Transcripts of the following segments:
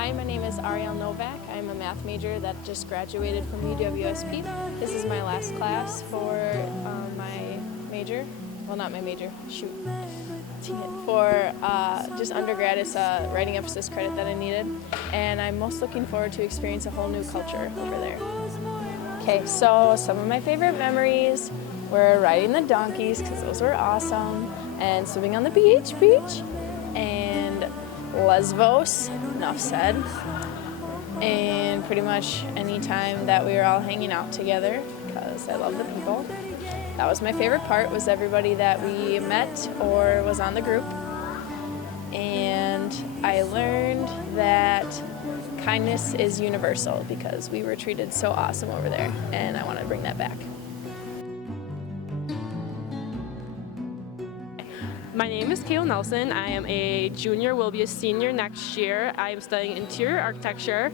Hi, my name is Ariel Novak. I'm a math major that just graduated from UWSP. This is my last class for my major. Well, not my major, shoot. For just undergrad, it's a writing emphasis credit that I needed. And I'm most looking forward to experience a whole new culture over there. Okay, so some of my favorite memories were riding the donkeys, because those were awesome, and swimming on the beach, and Lesbos, enough said, and pretty much any time that we were all hanging out together, because I love the people. That was my favorite part, was everybody that we met or was on the group. And I learned that kindness is universal, because we were treated so awesome over there, and I want to bring that back. My name is Kayla Nelson. I am a junior, will be a senior next year. I am studying interior architecture,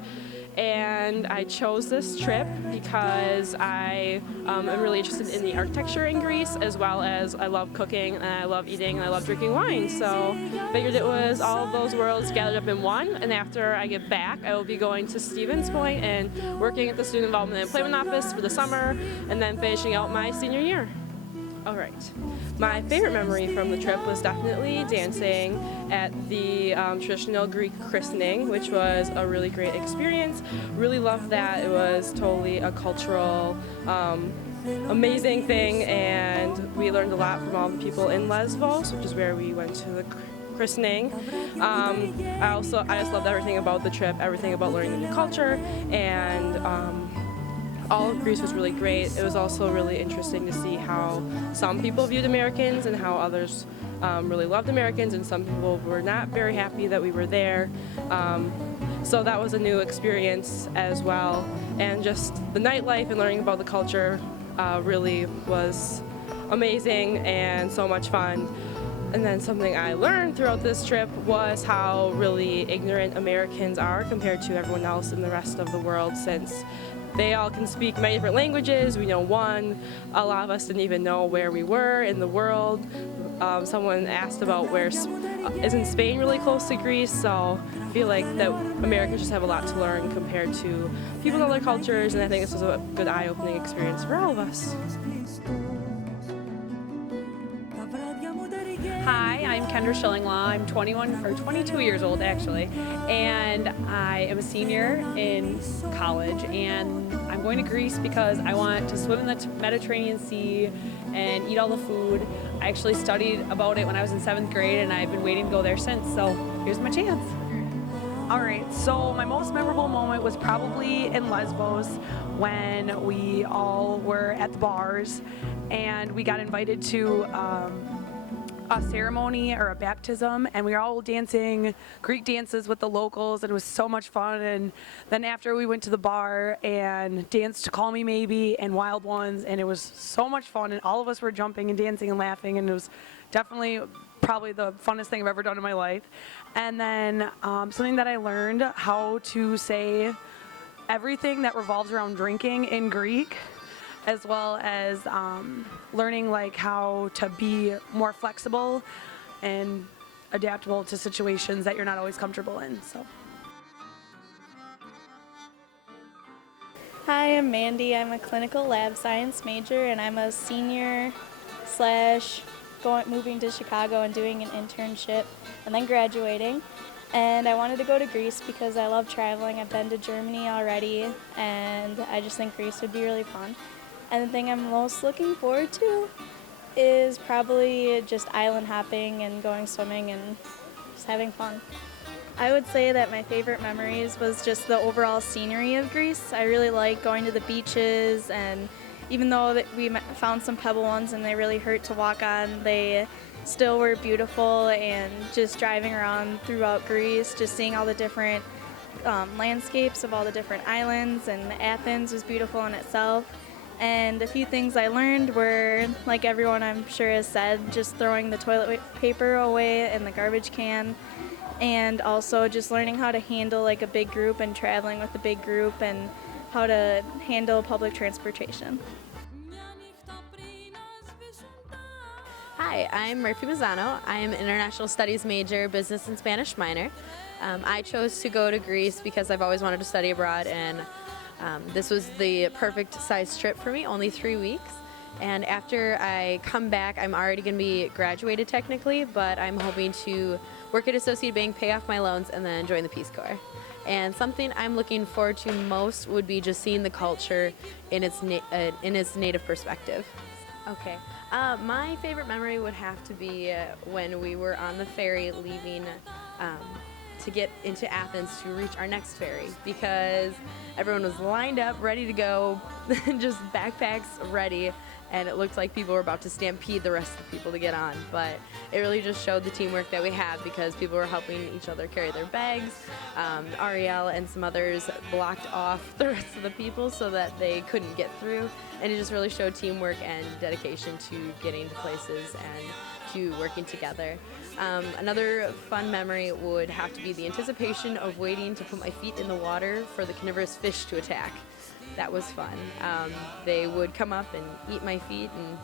and I chose this trip because I am really interested in the architecture in Greece, as well as I love cooking, and I love eating, and I love drinking wine. So I figured it was all of those worlds gathered up in one, and after I get back, I will be going to Stevens Point and working at the Student Involvement and Employment Office for the summer, and then finishing out my senior year. All right. My favorite memory from the trip was definitely dancing at the traditional Greek christening, which was a really great experience. Really loved that. It was totally a cultural, amazing thing, and we learned a lot from all the people in Lesbos, which is where we went to the christening. I just loved everything about the trip, everything about learning the new culture, and all of Greece was really great. It was also really interesting to see how some people viewed Americans and how others really loved Americans, and some people were not very happy that we were there. So that was a new experience as well. And just the nightlife and learning about the culture really was amazing and so much fun. And then something I learned throughout this trip was how really ignorant Americans are compared to everyone else in the rest of the world, since they all can speak many different languages. We know one. A lot of us didn't even know where we were in the world. Someone asked about isn't Spain really close to Greece? So I feel like that Americans just have a lot to learn compared to people in other cultures, and I think this was a good eye-opening experience for all of us. Hi, I'm Kendra Schillinglaw. I'm 22 years old actually, and I am a senior in college, and I'm going to Greece because I want to swim in the Mediterranean Sea and eat all the food. I actually studied about it when I was in 7th grade, and I've been waiting to go there since, so here's my chance. All right, so my most memorable moment was probably in Lesbos when we all were at the bars and we got invited to a ceremony or a baptism, and we were all dancing Greek dances with the locals, and it was so much fun. And then after, we went to the bar and danced to Call Me Maybe and Wild Ones, and it was so much fun, and all of us were jumping and dancing and laughing, and it was definitely probably the funnest thing I've ever done in my life. And then something that I learned, how to say everything that revolves around drinking in Greek, as well as learning like how to be more flexible and adaptable to situations that you're not always comfortable in. So. Hi, I'm Mandy. I'm a clinical lab science major, and I'm a senior moving to Chicago and doing an internship and then graduating. And I wanted to go to Greece because I love traveling. I've been to Germany already, and I just think Greece would be really fun. And the thing I'm most looking forward to is probably just island hopping and going swimming and just having fun. I would say that my favorite memories was just the overall scenery of Greece. I really like going to the beaches, and even though that we found some pebble ones and they really hurt to walk on, they still were beautiful. And just driving around throughout Greece, just seeing all the different landscapes of all the different islands, and Athens was beautiful in itself. And a few things I learned were, like everyone I'm sure has said, just throwing the toilet paper away in the garbage can, and also just learning how to handle like a big group and traveling with a big group, and how to handle public transportation. Hi, I'm Murphy Mazzano. I am an International Studies major, Business and Spanish minor. I chose to go to Greece because I've always wanted to study abroad, and this was the perfect size trip for me, only 3 weeks. And after I come back, I'm already going to be graduated technically, but I'm hoping to work at Associated Bank, pay off my loans, and then join the Peace Corps. And something I'm looking forward to most would be just seeing the culture in its native perspective. Okay, my favorite memory would have to be when we were on the ferry leaving to get into Athens to reach our next ferry, because everyone was lined up, ready to go, just backpacks ready, and it looked like people were about to stampede the rest of the people to get on. But it really just showed the teamwork that we had, because people were helping each other carry their bags. Ariel and some others blocked off the rest of the people so that they couldn't get through, and it just really showed teamwork and dedication to getting to places and to working together. Another fun memory would have to be the anticipation of waiting to put my feet in the water for the carnivorous fish to attack. That was fun. They would come up and eat my feet, and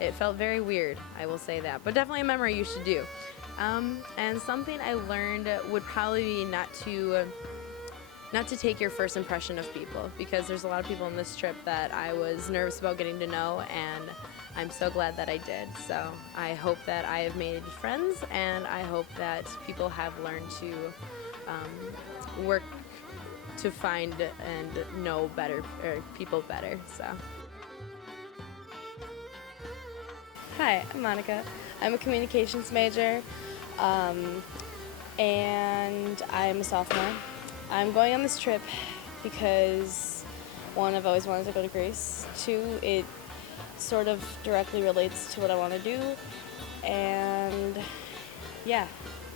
it felt very weird, I will say that, but definitely a memory you should do. And something I learned would probably be not to take your first impression of people, because there's a lot of people on this trip that I was nervous about getting to know, and I'm so glad that I did. So I hope that I have made friends, and I hope that people have learned to work to find and know better, or people better. So. Hi, I'm Monica. I'm a communications major, and I'm a sophomore. I'm going on this trip because, one, I've always wanted to go to Greece. Two, it sort of directly relates to what I want to do, and yeah,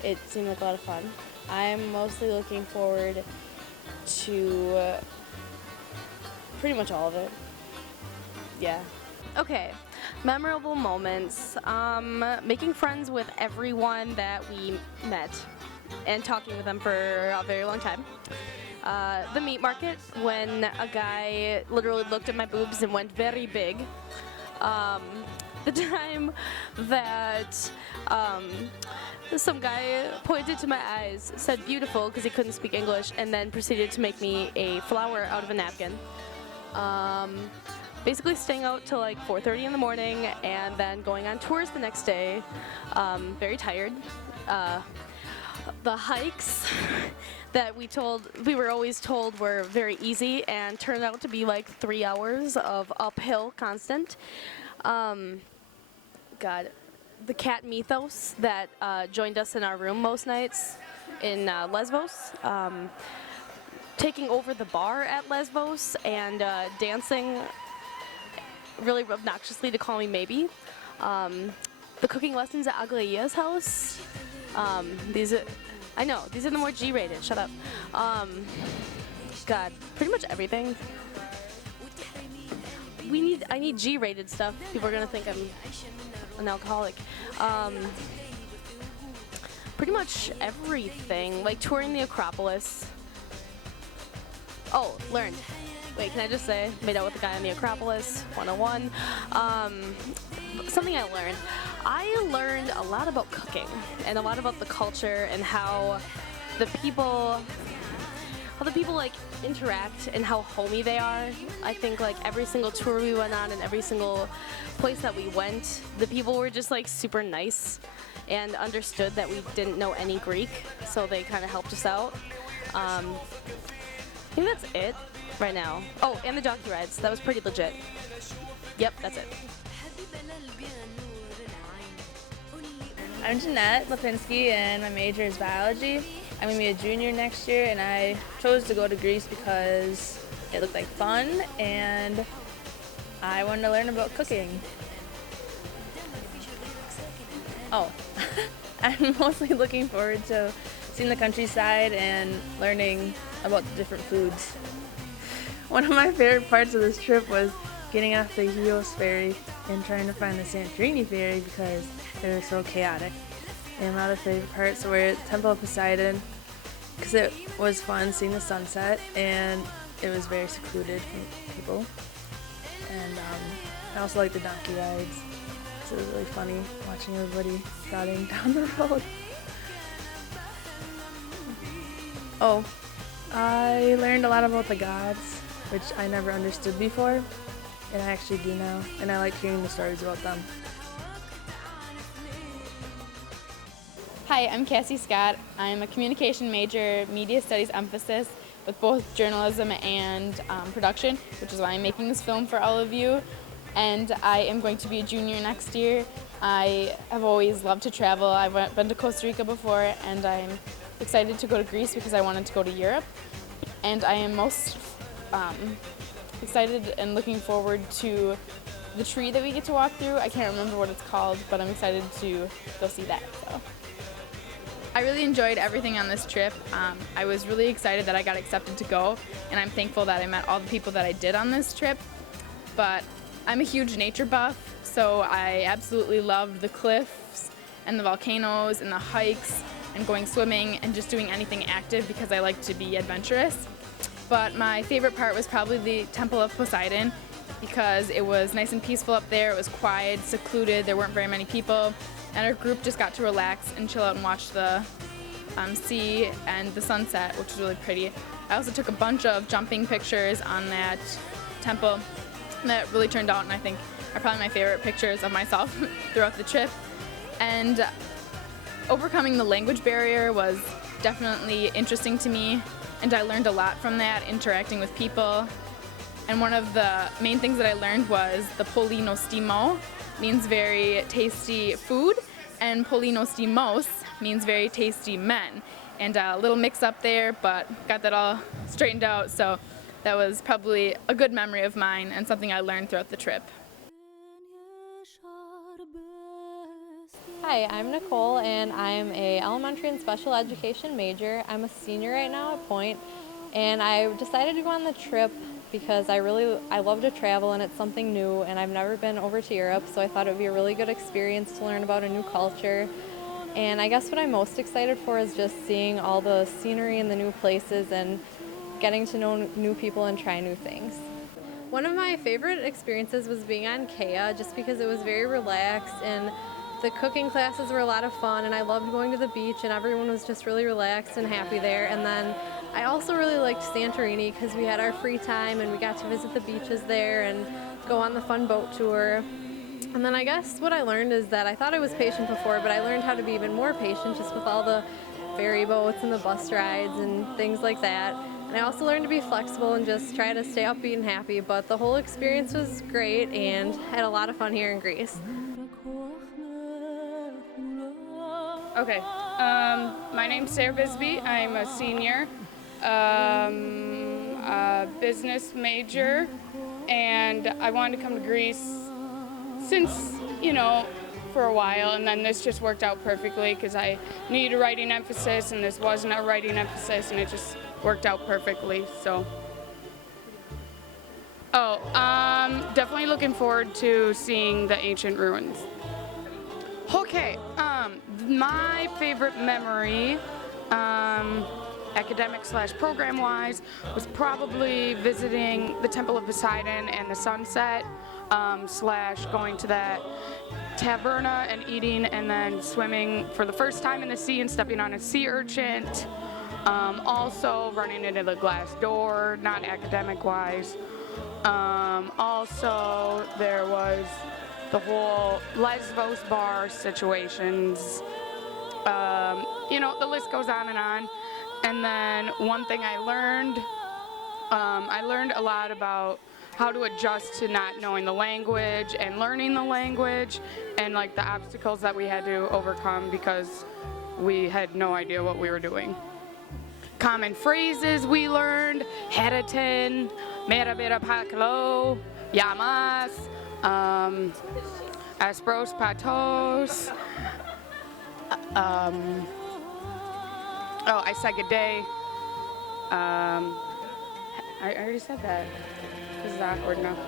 it seemed like a lot of fun. I'm mostly looking forward to pretty much all of it. Yeah. Okay, memorable moments. Making friends with everyone that we met and talking with them for a very long time. The meat market, when a guy literally looked at my boobs and went very big. The time that some guy pointed to my eyes, said beautiful because he couldn't speak English, and then proceeded to make me a flower out of a napkin. Basically staying out till like 4:30 in the morning, and then going on tours the next day. Very tired. The hikes that we were always told were very easy, and turned out to be like 3 hours of uphill constant. God, the cat Mythos that joined us in our room most nights in Lesbos. Taking over the bar at Lesbos and dancing really obnoxiously to Call Me Maybe. The cooking lessons at Aglaia's house. These are the more G-rated, shut up. God, pretty much everything. I need G-rated stuff. People are gonna think I'm an alcoholic. Pretty much everything, like touring the Acropolis. Oh, learned. Wait, can I just say, made out with the guy on the Acropolis, 101. Something I learned a lot about cooking, and a lot about the culture, and how the people like interact, and how homey they are. I think like every single tour we went on, and every single place that we went, the people were just like super nice and understood that we didn't know any Greek, so they kind of helped us out. I think that's it right now. Oh, and the donkey rides. That was pretty legit. Yep, that's it. I'm Jeanette Lipinski, and my major is biology. I'm going to be a junior next year, and I chose to go to Greece because it looked like fun, and I wanted to learn about cooking. Oh, I'm mostly looking forward to seeing the countryside and learning about the different foods. One of my favorite parts of this trip was getting off the Chios ferry and trying to find the Santorini ferry because they were so chaotic. And my other favorite parts were at Temple of Poseidon because it was fun seeing the sunset, and it was very secluded from people. And I also like the donkey rides. So it was really funny watching everybody trotting down the road. Oh, I learned a lot about the gods, which I never understood before, and I actually do now, and I like hearing the stories about them. Hi, I'm Cassie Scott. I'm a communication major, media studies emphasis with both journalism and production, which is why I'm making this film for all of you. And I am going to be a junior next year. I have always loved to travel. I've been to Costa Rica before, and I'm excited to go to Greece because I wanted to go to Europe. And I am most excited and looking forward to the tree that we get to walk through. I can't remember what it's called, but I'm excited to go see that. So. I really enjoyed everything on this trip. I was really excited that I got accepted to go, and I'm thankful that I met all the people that I did on this trip. But I'm a huge nature buff, so I absolutely loved the cliffs and the volcanoes and the hikes and going swimming and just doing anything active because I like to be adventurous. But my favorite part was probably the Temple of Poseidon because it was nice and peaceful up there. It was quiet, secluded, there weren't very many people. And our group just got to relax and chill out and watch the sea and the sunset, which was really pretty. I also took a bunch of jumping pictures on that temple that really turned out and I think are probably my favorite pictures of myself throughout the trip. And overcoming the language barrier was definitely interesting to me, and I learned a lot from that, interacting with people. And one of the main things that I learned was the polinostimo, means very tasty food, and polinostimos means very tasty men. And a little mix up there, but got that all straightened out, so that was probably a good memory of mine and something I learned throughout the trip. Hi, I'm Nicole, and I'm a elementary and special education major. I'm a senior right now at Point, and I decided to go on the trip because I love to travel and it's something new, and I've never been over to Europe, so I thought it would be a really good experience to learn about a new culture. And I guess what I'm most excited for is just seeing all the scenery and the new places and getting to know new people and try new things. One of my favorite experiences was being on Kea, just because it was very relaxed and the cooking classes were a lot of fun, and I loved going to the beach and everyone was just really relaxed and happy there. And then I also really liked Santorini because we had our free time and we got to visit the beaches there and go on the fun boat tour. And then I guess what I learned is that I thought I was patient before, but I learned how to be even more patient just with all the ferry boats and the bus rides and things like that. And I also learned to be flexible and just try to stay upbeat and happy, but the whole experience was great and I had a lot of fun here in Greece. Okay, my name's Sarah Bisbee. I'm a senior, a business major, and I wanted to come to Greece since, for a while, and then this just worked out perfectly because I needed a writing emphasis and this wasn't a writing emphasis, and it just worked out perfectly, so. Definitely looking forward to seeing the ancient ruins. Okay, my favorite memory, academic/program-wise, was probably visiting the Temple of Poseidon and the sunset, / going to that taverna and eating and then swimming for the first time in the sea and stepping on a sea urchin. Also running into the glass door, not academic-wise. Also, there was the whole Lesbos bar situations. The list goes on. And then one thing I learned a lot about how to adjust to not knowing the language and learning the language and like the obstacles that we had to overcome because we had no idea what we were doing. Common phrases we learned: Heratin, Merabera Paklo, Yamas, Aspros Patos, I said good day. I already said that. This is awkward enough.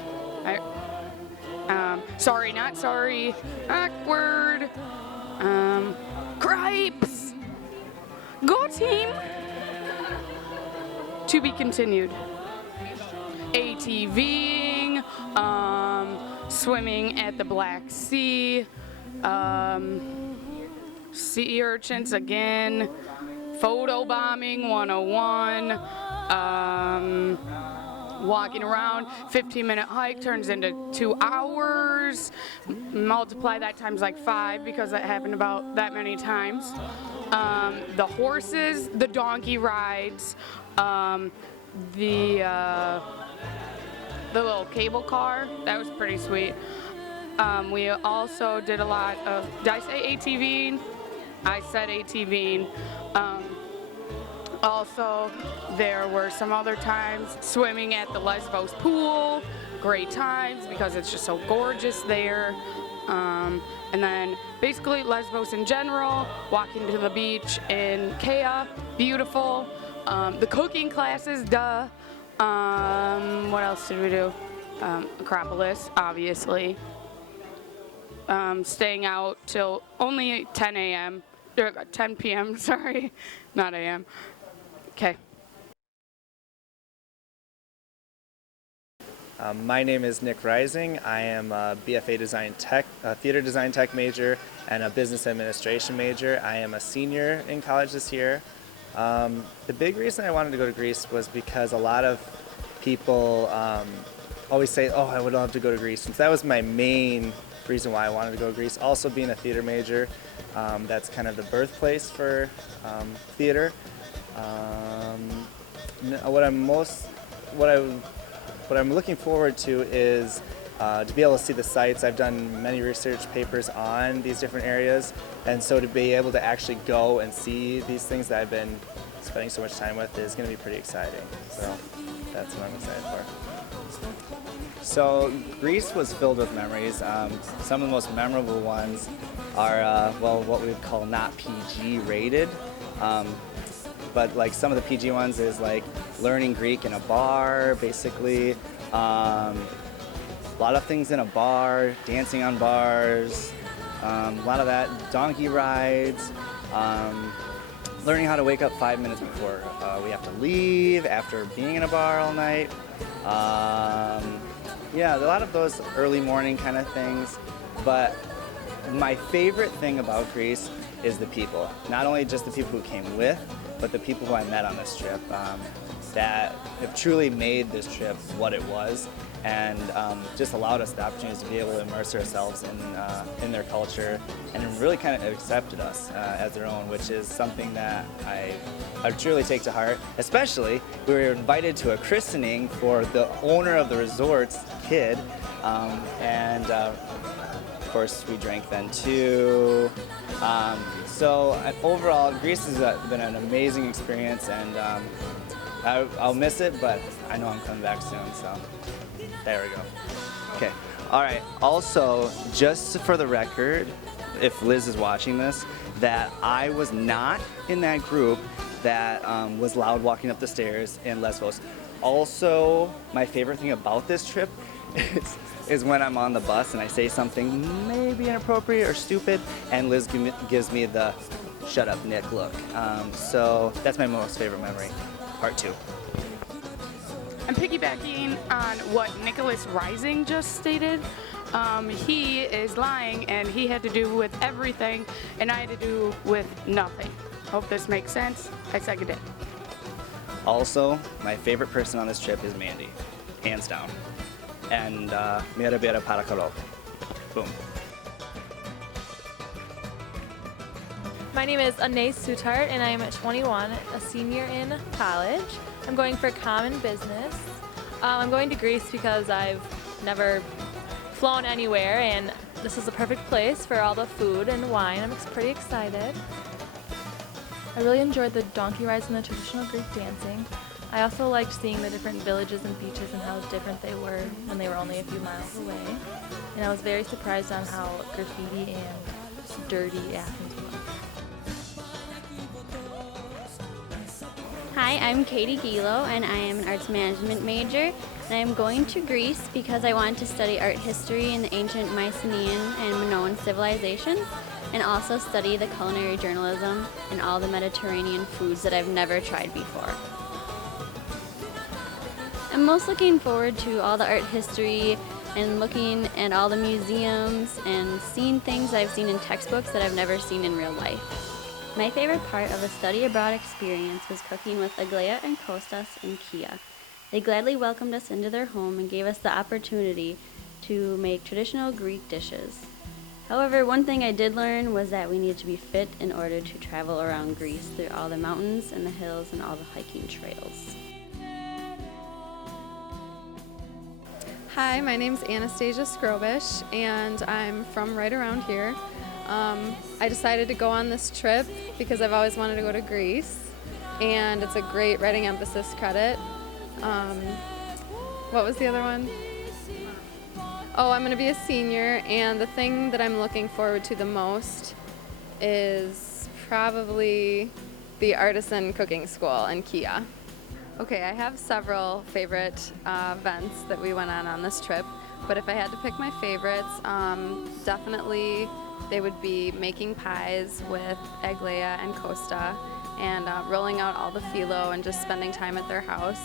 Sorry, not sorry. Awkward. Gripes. Go team. To be continued. ATVing, swimming at the Black Sea, sea urchins again, Photobombing 101. Walking around, 15-minute hike turns into 2 hours. Multiply that times like 5 because that happened about that many times. The horses, the donkey rides, the little cable car, that was pretty sweet. We also did a lot of, did I say ATVing? I said ATVing. Also, there were some other times swimming at the Lesbos pool, great times because it's just so gorgeous there. And then basically Lesbos in general, walking to the beach in Kea, beautiful. The cooking classes, duh. What else did we do? Acropolis, obviously. Staying out till only 10 a.m., 10 p.m., sorry, not a.m. Okay. My name is Nick Rising. I am a BFA Design Tech, Theater Design Tech major and a Business Administration major. I am a senior in college this year. The big reason I wanted to go to Greece was because a lot of people always say, oh, I would love to go to Greece. And so that was my main reason why I wanted to go to Greece. Also being a theater major, that's kind of the birthplace for theater. What I'm looking forward to is to be able to see the sites. I've done many research papers on these different areas, and so to be able to actually go and see these things that I've been spending so much time with is going to be pretty exciting. So that's what I'm excited for. So Greece was filled with memories. Some of the most memorable ones are, well, what we would call not PG rated. But like some of the PG ones is like learning Greek in a bar, basically. A lot of things in a bar, dancing on bars, a lot of that, donkey rides, learning how to wake up 5 minutes before we have to leave after being in a bar all night. Yeah, a lot of those early morning kind of things. But my favorite thing about Greece is the people. Not only just the people who came with, but the people who I met on this trip that have truly made this trip what it was, and just allowed us the opportunity to be able to immerse ourselves in their culture and really kind of accepted us as their own, which is something that I truly take to heart. Especially, we were invited to a christening for the owner of the resort's kid, and of course we drank then too. So overall, Greece has been an amazing experience, and I'll miss it, but I know I'm coming back soon, so there we go. Okay, all right. Also, just for the record, if Liz is watching this, that I was not in that group that was loud walking up the stairs in Lesbos. Also, my favorite thing about this trip is when I'm on the bus and I say something maybe inappropriate or stupid, and Liz gives me the "shut up, Nick" look. So that's my most favorite memory. Part 2. I'm piggybacking on what Nicholas Rising just stated. He is lying, and he had to do with everything, and I had to do with nothing. Hope this makes sense. I second it. Also, my favorite person on this trip is Mandy, hands down. And Mira Bira Parakalo. Boom. My name is Anais Sutart, and I am 21, a senior in college. I'm going for Common Business. I'm going to Greece because I've never flown anywhere, and this is the perfect place for all the food and wine. I'm pretty excited. I really enjoyed the donkey rides and the traditional Greek dancing. I also liked seeing the different villages and beaches and how different they were when they were only a few miles away. And I was very surprised on how graffiti and dirty Athens was. Hi, I'm Katie Gilo, and I am an arts management major. And I am going to Greece because I want to study art history in the ancient Mycenaean and Minoan civilizations, and also study the culinary journalism and all the Mediterranean foods that I've never tried before. I'm most looking forward to all the art history and looking at all the museums and seeing things I've seen in textbooks that I've never seen in real life. My favorite part of the study abroad experience was cooking with Aglaia and Kostas in Kia. They gladly welcomed us into their home and gave us the opportunity to make traditional Greek dishes. However, one thing I did learn was that we need to be fit in order to travel around Greece through all the mountains and the hills and all the hiking trails. Hi, my name's Anastasia Skrobish, and I'm from right around here. I decided to go on this trip because I've always wanted to go to Greece, and it's a great writing emphasis credit. What was the other one? Oh, I'm going to be a senior, and the thing that I'm looking forward to the most is probably the Artisan Cooking School in Kia. Okay, I have several favorite events that we went on this trip, but if I had to pick my favorites, definitely they would be making pies with Aglaia and Costa and rolling out all the phyllo and just spending time at their house.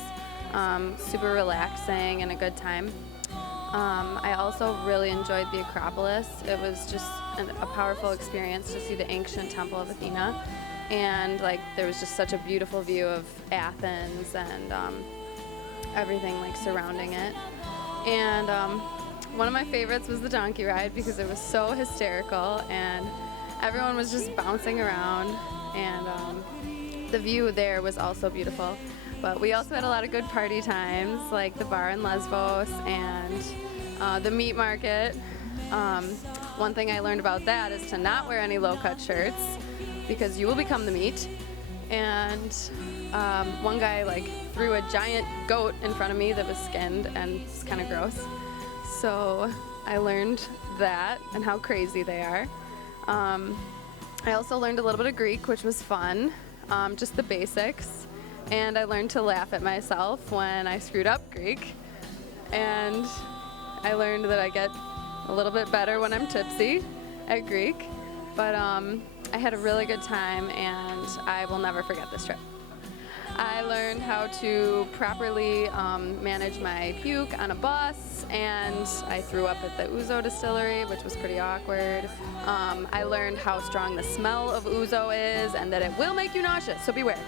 Super relaxing and a good time. I also really enjoyed the Acropolis. It was just a powerful experience to see the ancient temple of Athena. And like there was just such a beautiful view of Athens and everything like surrounding it. And one of my favorites was the donkey ride because it was so hysterical and everyone was just bouncing around, and the view there was also beautiful. But we also had a lot of good party times, like the bar in Lesbos and the meat market. One thing I learned about that is to not wear any low-cut shirts because you will become the meat. And one guy like threw a giant goat in front of me that was skinned, and it's kind of gross. So I learned that and how crazy they are. I also learned a little bit of Greek, which was fun, just the basics. And I learned to laugh at myself when I screwed up Greek. And I learned that I get a little bit better when I'm tipsy at Greek. But I had a really good time, and I will never forget this trip. I learned how to properly manage my puke on a bus, and I threw up at the ouzo distillery, which was pretty awkward. I learned how strong the smell of ouzo is and that it will make you nauseous, so beware.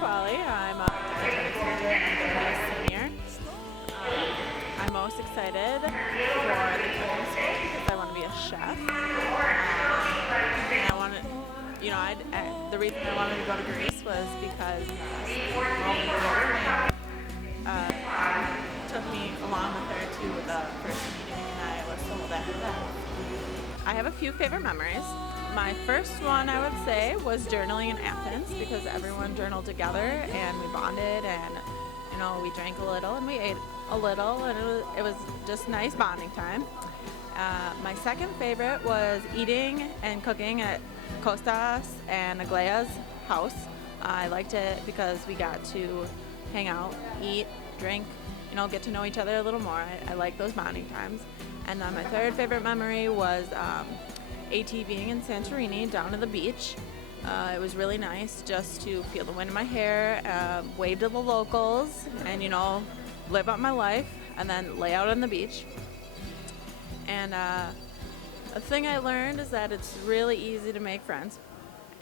I'm a senior. I'm most excited for the cooking school because I want to be a chef. And I wanted, you know, the reason I wanted to go to Greece was because Roman took me along with her to the first meeting, and I was sold after that. I have a few favorite memories. My first one, I would say, was journaling in Athens because everyone journaled together and we bonded, and you know, we drank a little and we ate a little, and it was just nice bonding time. My second favorite was eating and cooking at Kostas and Aglaia's house. I liked it because we got to hang out, eat, drink, you know, get to know each other a little more. I like those bonding times. And then my third favorite memory was ATVing in Santorini down to the beach. It was really nice just to feel the wind in my hair, wave to the locals, and you know, live out my life, and then lay out on the beach. And a thing I learned is that it's really easy to make friends,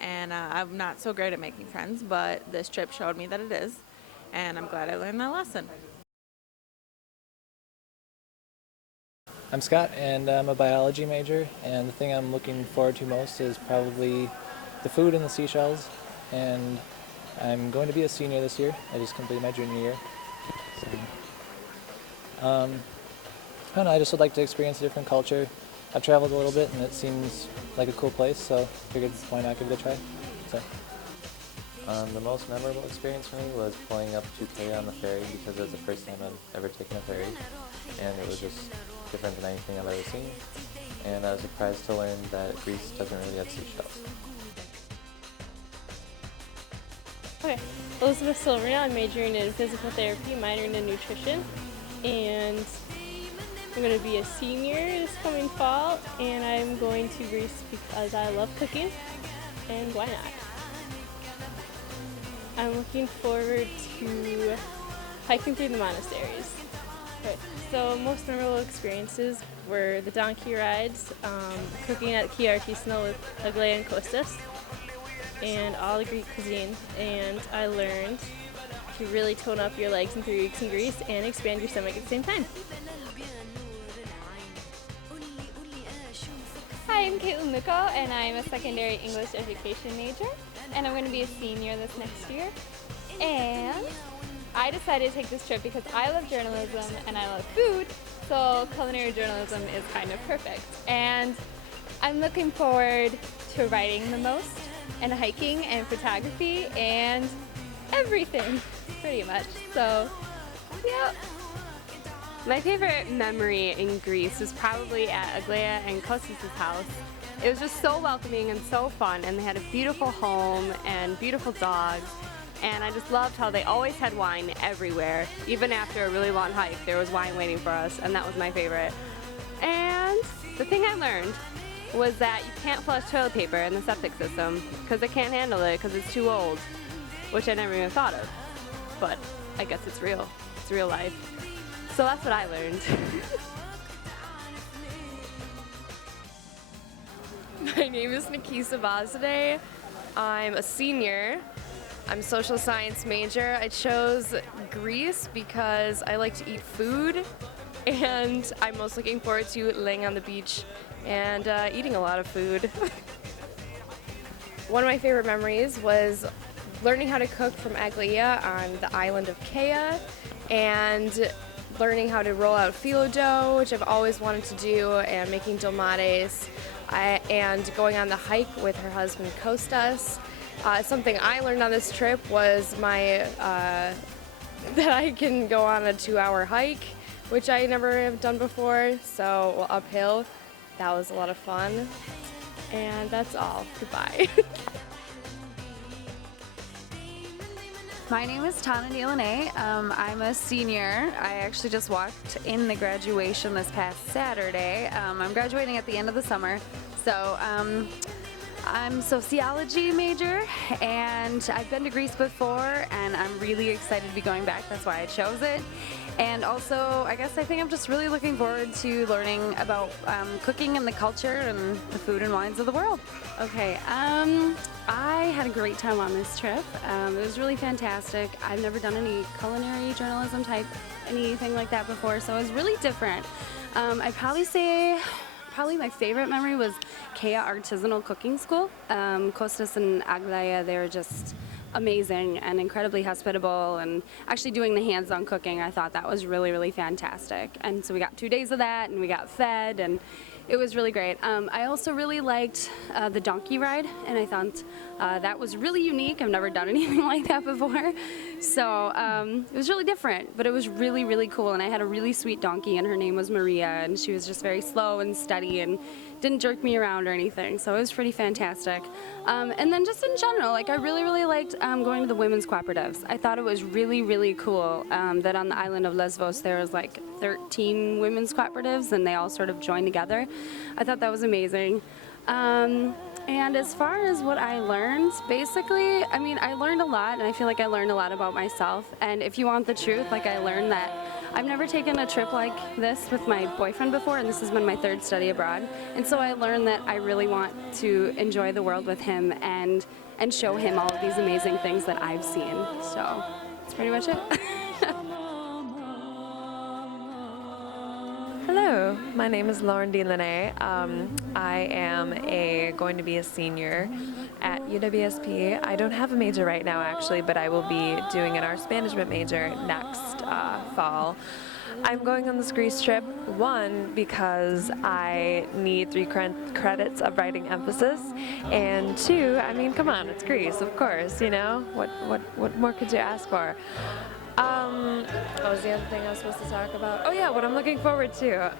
and I'm not so great at making friends, but this trip showed me that it is, and I'm glad I learned that lesson. I'm Scott, and I'm a biology major, and the thing I'm looking forward to most is probably the food and the seashells, and I'm going to be a senior this year. I just completed my junior year. So, I don't know, I just would like to experience a different culture. I've traveled a little bit, and it seems like a cool place, so figured why not give it a try. So. The most memorable experience for me was pulling up to K on the ferry because it was the first time I've ever taken a ferry, and it was just different than anything I've ever seen, and I was surprised to learn that Greece doesn't really have seashells. Okay, Elizabeth Silvernail. I'm majoring in physical therapy, minoring in nutrition, and I'm going to be a senior this coming fall, and I'm going to Greece because I love cooking, and why not? I'm looking forward to hiking through the monasteries. Right. So most memorable experiences were the donkey rides, cooking at Kia Artisanal with Aglaia and Kostas, and all the Greek cuisine. And I learned to really tone up your legs in 3 weeks in Greece and expand your stomach at the same time. Hi, I'm Caitlin Luco, and I'm a secondary English education major, and I'm going to be a senior this next year. And I decided to take this trip because I love journalism and I love food, so culinary journalism is kind of perfect. And I'm looking forward to writing the most, and hiking and photography and everything, pretty much. So, yeah. My favorite memory in Greece was probably at Aglaia and Kostas' house. It was just so welcoming and so fun, and they had a beautiful home and beautiful dogs, and I just loved how they always had wine everywhere. Even after a really long hike, there was wine waiting for us, and that was my favorite. And the thing I learned was that you can't flush toilet paper in the septic system because they can't handle it because it's too old, which I never even thought of. But I guess it's real. It's real life. So that's what I learned. My name is Nikisa Vazadeh. I'm a senior. I'm a social science major. I chose Greece because I like to eat food, and I'm most looking forward to laying on the beach and eating a lot of food. One of my favorite memories was learning how to cook from Aglaia on the island of Kea, and learning how to roll out phyllo dough, which I've always wanted to do, and making dolmades, and going on the hike with her husband Kostas. Something I learned on this trip was that I can go on a 2-hour hike, which I never have done before, so uphill. That was a lot of fun, and that's all. Goodbye. My name is Tana Nealanae. I'm a senior. I actually just walked in the graduation this past Saturday. I'm graduating at the end of the summer. So I'm sociology major, and I've been to Greece before, and I'm really excited to be going back. That's why I chose it. And also, I think I'm just really looking forward to learning about cooking and the culture and the food and wines of the world. Okay, I had a great time on this trip. It was really fantastic. I've never done any culinary journalism type, anything like that before, so it was really different. I'd probably say my favorite memory was Kea Artisanal Cooking School. Kostas and Aglaia, they were just amazing and incredibly hospitable, and actually doing the hands-on cooking, I thought that was really, really fantastic. And so we got 2 days of that, and we got fed, and it was really great. I also really liked the donkey ride, and I thought that was really unique. I've never done anything like that before. So it was really different, but it was really, really cool. And I had a really sweet donkey, and her name was Maria, and she was just very slow and steady and didn't jerk me around or anything. So it was pretty fantastic. And then just in general, I really, really liked going to the women's cooperatives. I thought it was really, really cool that on the island of Lesbos there was 13 women's cooperatives, and they all sort of joined together. I thought that was amazing. And as far as what I learned, basically, I learned a lot, and I feel like I learned a lot about myself. And if you want the truth, I learned that I've never taken a trip like this with my boyfriend before, and this has been my 3rd study abroad. And so I learned that I really want to enjoy the world with him and show him all of these amazing things that I've seen. So that's pretty much it. Hello, my name is Lauren DeLaNay. I am going to be a senior at UWSP. I don't have a major right now, actually, but I will be doing an arts management major next fall. I'm going on this Greece trip, 1, because I need 3 credits of writing emphasis, and 2, come on, it's Greece, of course, what more could you ask for? What was the other thing I was supposed to talk about? Oh yeah, what I'm looking forward to.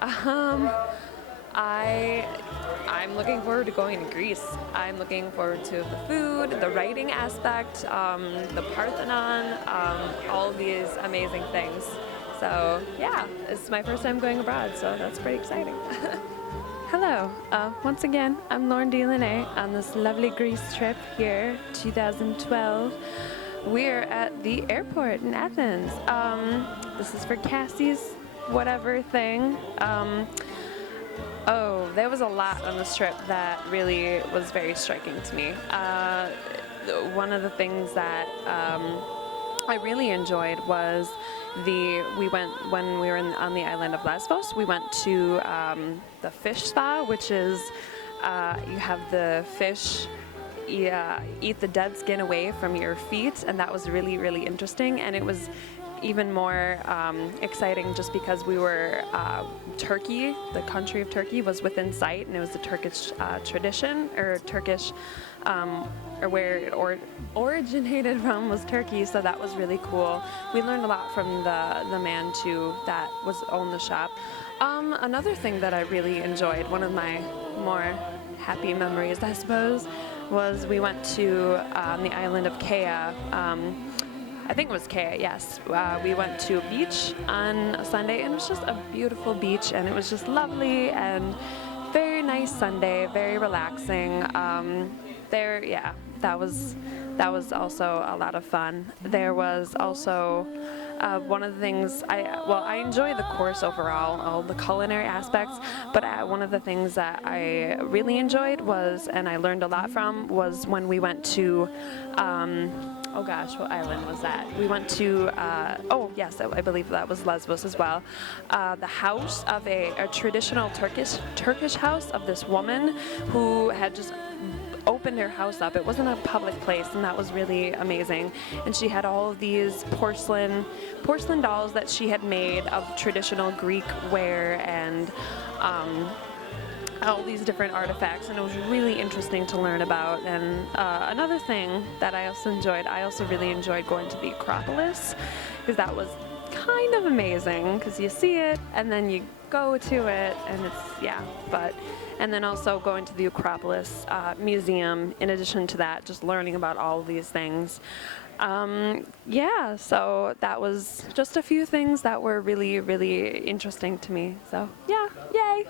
I'm looking forward to going to Greece. I'm looking forward to the food, the writing aspect, the Parthenon, all of these amazing things. So yeah, it's my first time going abroad, so that's pretty exciting. Hello, once again, I'm Lauren DeLaNay on this lovely Greece trip here, 2012. We're at the airport in Athens. This is for Cassie's whatever thing. Oh, there was a lot on this trip that really was very striking to me. One of the things that I really enjoyed was when we were on the island of Lesbos, we went to the fish spa, which is you have the fish eat the dead skin away from your feet, and that was really, really interesting. And it was even more exciting just because we were Turkey, the country of Turkey was within sight, and it was the Turkish tradition, or Turkish, or where it originated from was Turkey, so that was really cool. We learned a lot from the man too that owned the shop. Another thing that I really enjoyed, one of my more happy memories, I suppose, was we went to the island of Kea. I think it was Kea, yes. We went to a beach on a Sunday, and it was just a beautiful beach, and it was just lovely and very nice Sunday, very relaxing. That was also a lot of fun. There was also one of the things I enjoy the course overall, all the culinary aspects, but one of the things that I really enjoyed and I learned a lot from was when we went to oh gosh, what island was that? We went to, I believe that was Lesbos as well. The house of a traditional Turkish house of this woman who had just opened her house up. It wasn't a public place, and that was really amazing. And she had all of these porcelain dolls that she had made of traditional Greek ware and all these different artifacts, and it was really interesting to learn about. And another thing that I also really enjoyed going to the Acropolis, because that was kind of amazing, because you see it and then you go to it, and and then also going to the Acropolis museum, in addition to that, just learning about all of these things. So that was just a few things that were really, really interesting to me. So yeah, yay!